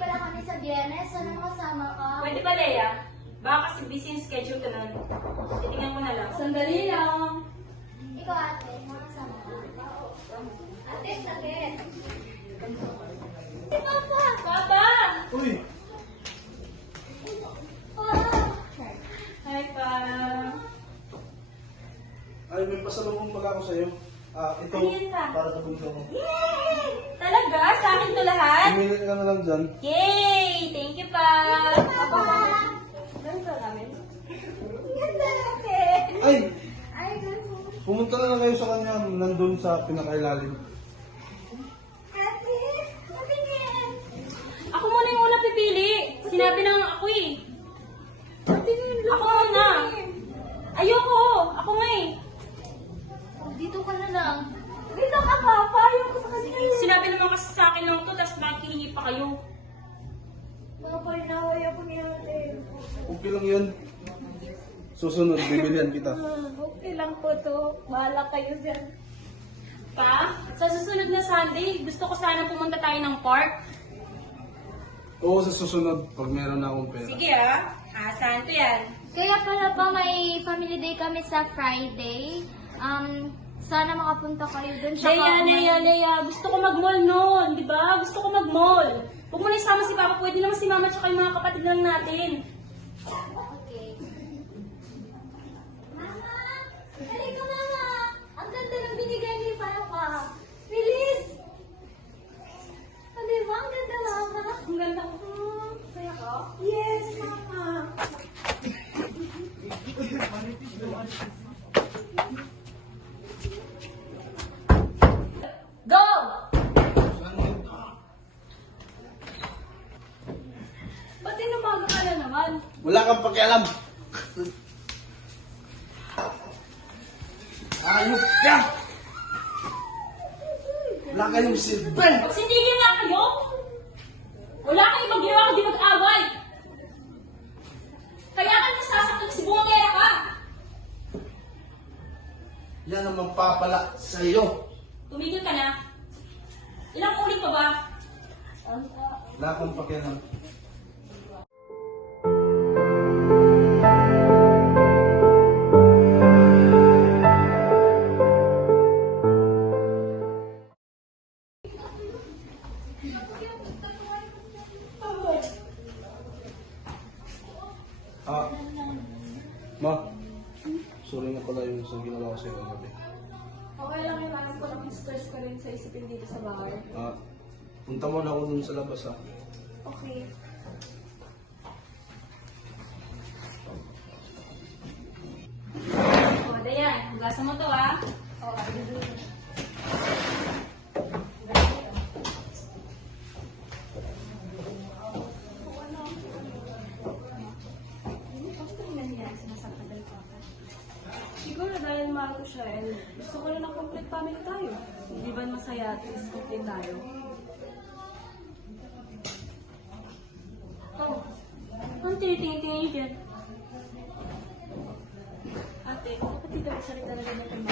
pala kami sa Biyernes. Sana makasama ka. Pwede ba, Leia? Baka kasi busy yung schedule ko nun. Titingnan ko na lang. Sandali lang. Ikaw ate, makasama ka. Ate, sakit. Si Papa! Papa! Uy! Hi, Pa. Ay, may pasalubong pala ako sa'yo. Ito, Ayan ka. para sa bunso mo. Talaga? Sa akin to lahat? Pumili ka na lang dyan. Yay! Thank you, Pa. Papa! Ganun ka namin? Ganda ate! Ay! Ay, ganda. Pumunta na lang kayo sa kanya, nandun sa pinakailalim. Ate! Matingin! Ako muna yung una pipili. Sinabi ng ako eh. Matingin lang. Ako muna. Ayoko. Ako nga eh. Dito ka na lang. Dito ka, Papa. Ayoko sa kanila. Sinabi naman kasi sa akin lang to, tapos bakit hihingi pa kayo? Papa, inaway ako ni ate. Okay lang yun. Susunod, bibilihan kita. Okay lang po to. Bahala kayo dyan. Pa, sa susunod na Sunday, gusto ko sana pumunta tayo ng park. Oo, sa susunod, pag meron na akong pera. Sige ah. Saan to yan? Kaya pala ba may family day kami sa Friday? Sana makapunta kayo dun. Leia. Gusto ko mag-mall noon, di ba? Gusto ko mag-mall. Huwag mo na isama si Papa. Pwede naman si Mama at yung mga kapatid lang natin. Okay. Mama! Halika, Mama! Ang ganda ng binigay ni Papa. Bilis! Ano ba? Ang ganda, Mama. Ang ganda ko. Saya ko? Yes, Mama. Go! Ba't tinabaga ka na naman? Wala kang pakialam! Ayop ka! Wala kayong silbi! Magsindigil nga kayo! Wala kang ibang ginawa kundi mag-away! Kaya ka nasasaktan si Bungangera ka! Yan ang magpapala sa iyo. Tumigil ka na. Ilang ulit pa ba? Wala kang pakialam. Ma, sorry na pala yung sa ginawa ko sa'yo kagabi. Okay lang yun. Alam ko naman stress ka rin sa isipin dito sa bahay. Punta mo na ako dun sa labas ha. Okay. O, Dayan. Hugasan mo to, ha? Siguro dahil mahal ko siya and gusto ko rin ng complete family tayo. Hindi ba masaya at least complete tayo? Oh. Ang tinitingin niyo dyan? Ate, bakit di ka masalit talaga na itong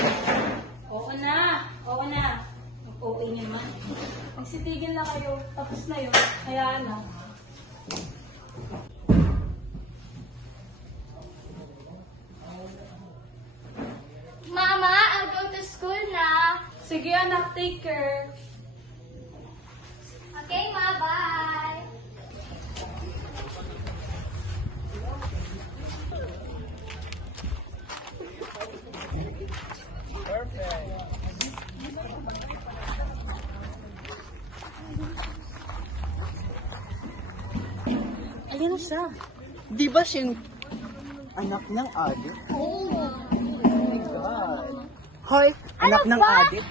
Oo na. Oo na. Okay niyo naman. Magsitigil na kayo, tapos na yun. Hayaan na. Mama, I'll go to school na. Sige anak, take care. Okay, Ma. Bye. Ayan na siya. Di ba siya yung anak ng adik? Oh. Oh my God. Hoy, anak Ano ng ba? adik?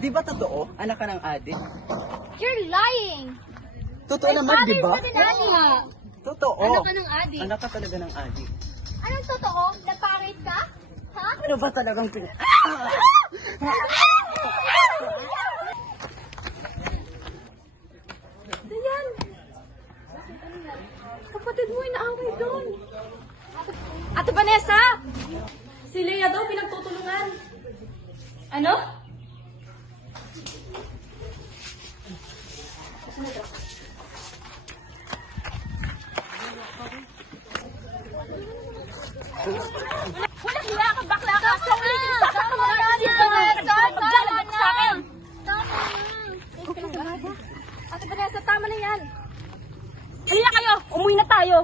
Di ba totoo? Anak ka ng adik? You're lying. Totoo naman, di ba? Father is not an addict. Totoo. Anak ka ng adik. Anak ka talaga ng adik. Anong totoo? Nagpangit ka? Ha? Ano ba talagang Dayan! Kapatid mo inaaway doon. Ate Vanessa! Si Leia daw pinagtutulungan. Ano? na, tama na yan. Halina kayo, umuwi na tayo.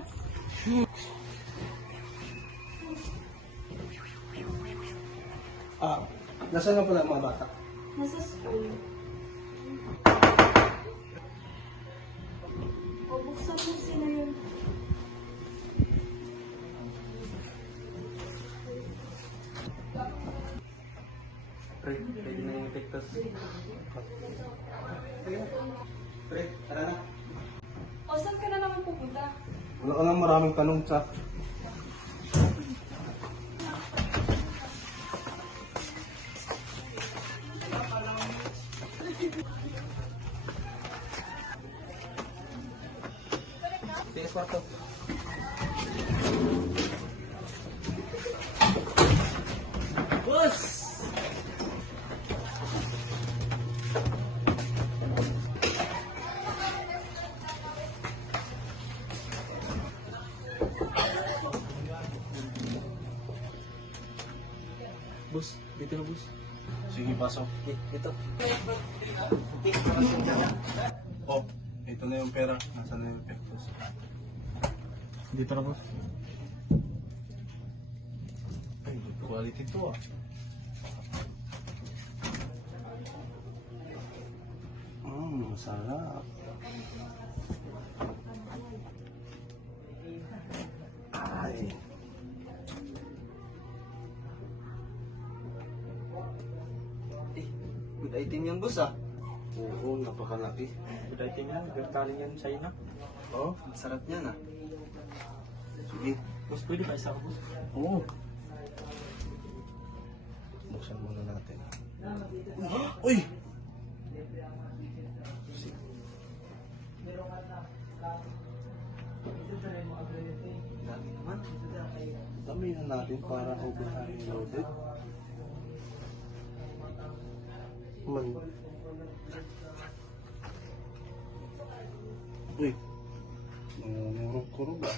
Nasaan nga pala ang mga bata? Nasa school. O, buksan mo sila yun. Pre, pwede na yung pektos. Pre, tara na. O, saan ka na naman pupunta? Wala ka nga maraming tanong sa... Tiis kwarto. Boss! Bus, dito na bus. Sige, pasok. Dito. Oh, ito na yung pera. Nasaan na yung pektos? Dito na bus. Ay, good quality to ah. Sarap. Ay. Good item yan, boss ah. Oo, napakalaki. Good item yan. Galing yan China. Oh, Ang sarap niyan ah. sige. Boss, pwede pa isa ko, boss? Oo. Buksan muna natin. Uy! Dami naman. Dami na natin para ubusan loaded. Man. Uy. Kurog ah.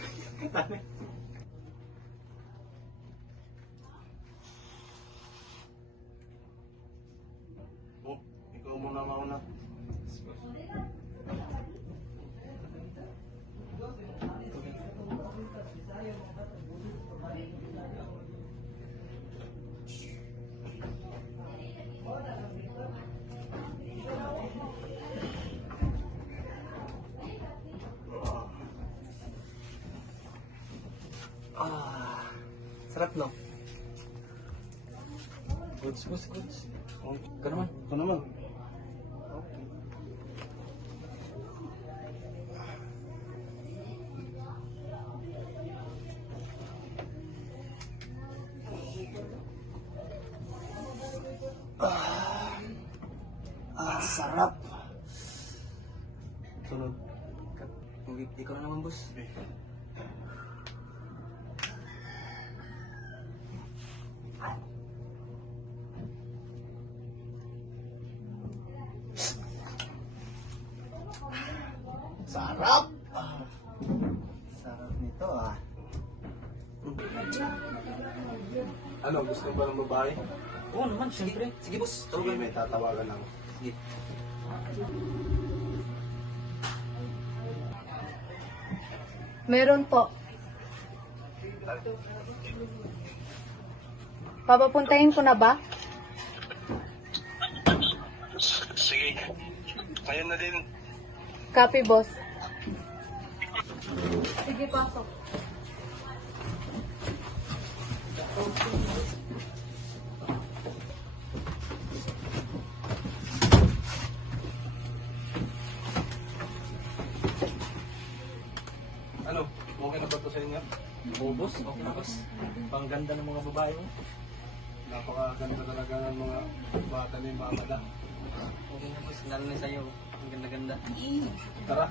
Oh, ikaw muna mauna. Sarap no? Goods, goods, goods. Oh, Ikaw naman. ikaw naman. Sarap. Sunod. Ikaw na naman, boss. Sarap! Sarap nito ah. Ano, gusto ba ng babae? Oo naman, siyempre. Sige, boss. Sige, may tatawagan ako. Sige. Meron po. Papapuntahin ko na ba? Sige. Ngayon na din. Copy, boss. Sige, pasok. Ano, okay na ba ito sa inyo? Oo, boss. Okay na, boss. Pangganda ng mga babae mo. Napakaganda talaga ng mga bata ni Mama na. Okay na, boss. Lalo na sa'yo. Ang ganda-ganda. Tara.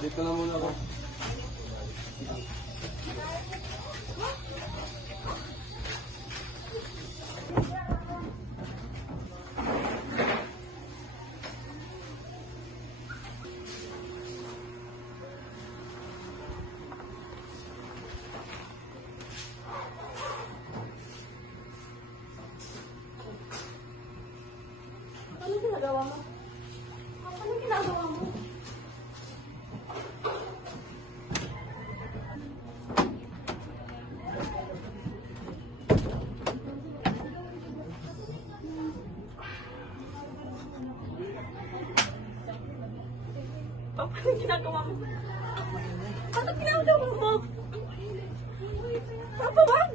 Dito na muna ako. ginagawa mo? Ano ginagawa mo? Papa, ano ginagawa mo? Ano ginagawa mo? Papa, wag!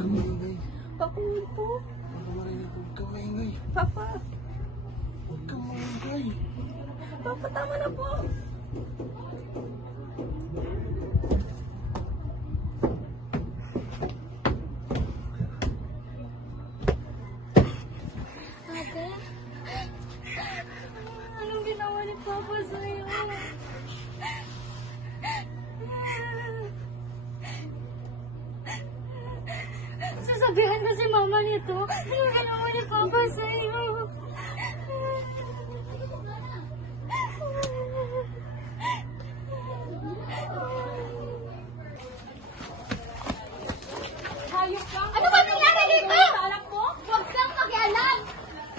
Kamingay. Papa, wag po. Kamingay. Papa, Kamingay. Papa, tama na po. Ate, anong ginawa ni Papa sa'yo? Sasabihan ko si Mama nito. Anong ginawa ni Papa sa'yo? Hayop ka. Ano ba nangyari dito? Sa anak mo? Huwag kang makialam!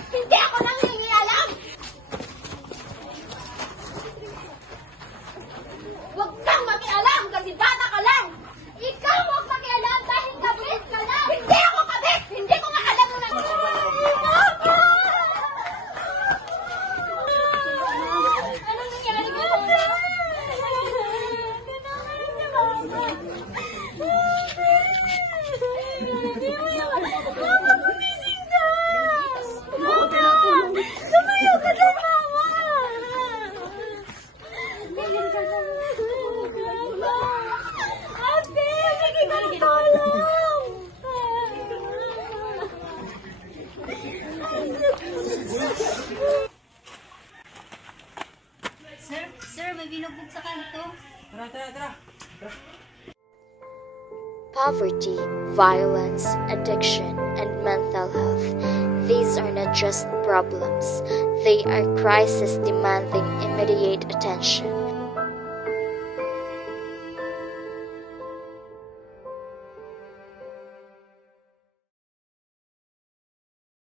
Hindi ako nang nangingialam! Huwag kang makialam kasi bata ka lang! Ikaw huwag makialam dahil kabit ka lang! Hindi ako kabit! Hindi ko nga alam mo na... Papa! Anong nangyari ko? Mama, gumising ka! Mama! Tumayo ka na, Mama! Ganyan ka na. Mama! Ate! Sige ka ng tulong! Sir, may binugbog sa kanto. Poverty, violence, addiction, and mental health. These are not just problems, they are crises demanding immediate attention.